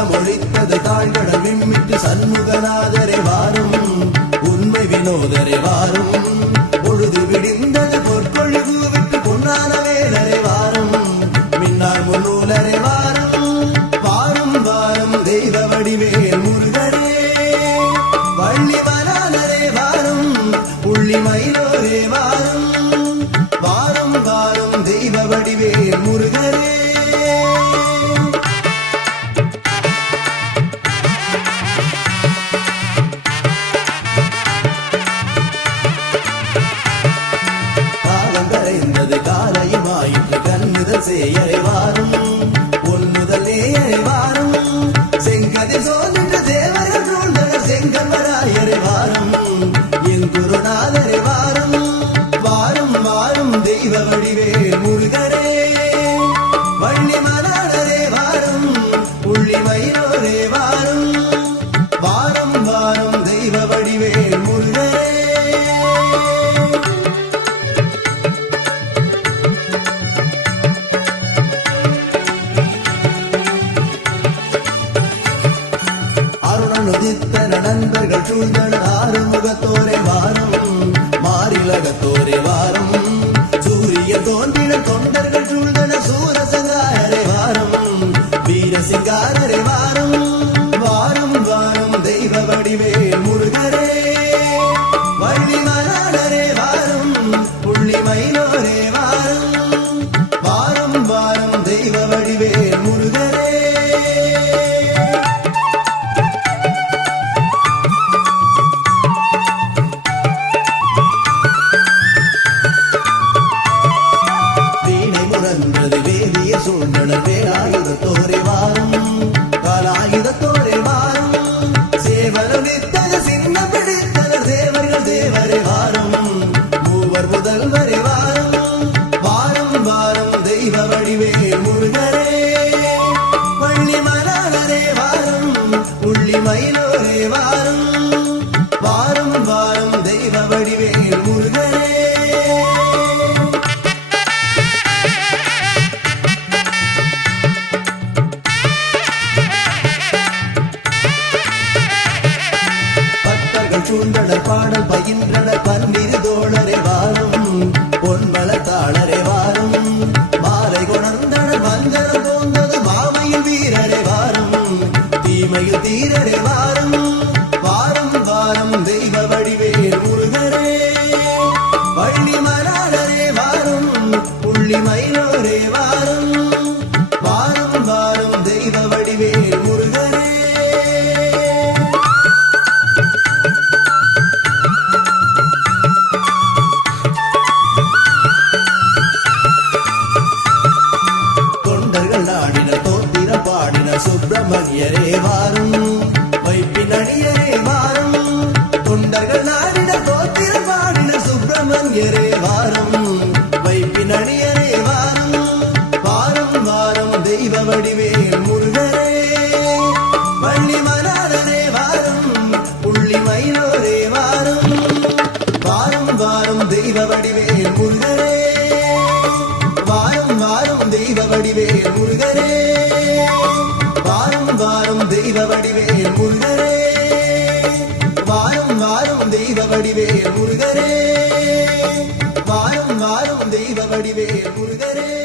சங்கம் ஒழித்தது தாழ்கடல் விம்மிட்டு சண்முகநாதரே வாரும். உண்மை வினோதரே வாரும். பொழுது விடிந்தது பொற்கொழுகு விட்டு பொன்னான வேலரே வாரும். மின்னார் முன்னூலரே வாரும். வாரும் வாரும் தெய்வ வடிவேல் முருகரே. வள்ளி மலாலரே வாரும். புள்ளி மயிலோரே வாரும். வாரும் வாரும் தெய்வ வடிவேல் முருகரே. கண்ணுதல் சேயரை வாரும் ஒன்னுதல் நேயரை செங்கதிர் சோதின்ற தேவர்கள் சூழ்ந்தவர் செங்கல்வராயரை வாரும் என் குருநாதரை வாரும் வாரும் வாரும் தெய்வ வடிவேல் முருகரே. வள்ளி வாரும் புள்ளி மயிலோரே வாரும் வாரம் வாரம் தெய்வ வடிவேல் முருகரே. நண்பர்கள் சூழ்ந்தனர் ஆறுமுகத்தோரே வாரம் மாறிலகத்தோரே தோழரை வாரும் பொன்மல தாளரை வாரும். மாலை கொணர்ந்தனர் மஞ்சள் தோந்தது மாமையில் வீரரை வாரும் தீமையில் தீரரை வாரும். வாரம் வாரம் தெய்வ வடிவேல் முருகரே வள்ளி வாரும் புள்ளி மயிலோரே வாரும் வாரம். சுப்பிரமணியரே வாரும். வைப்பின் அடியரே வாரும். தொண்டர்கள் நாடின தோத்திரம் பாடின சுப்பிரமணியரே வாரும். வைப்பின் அடியரே வாரும். வாரம் வாரம் தெய்வ வடிவேல் முருகரே. வள்ளி மலாரரே வாரும். புள்ளி மயிலோரே வாரும். வாரம் வாரம் தெய்வ வடிவேல் முருகரே. வாரம் வாரம் தெய்வ வடிவேல் முருகரே. தெய்வ வடிவேல் முருகரே. வாரும் வாரும் தெய்வ வடிவேல் முருகரே. வாரும் வாரும் தெய்வ வடிவேல் முருகரே.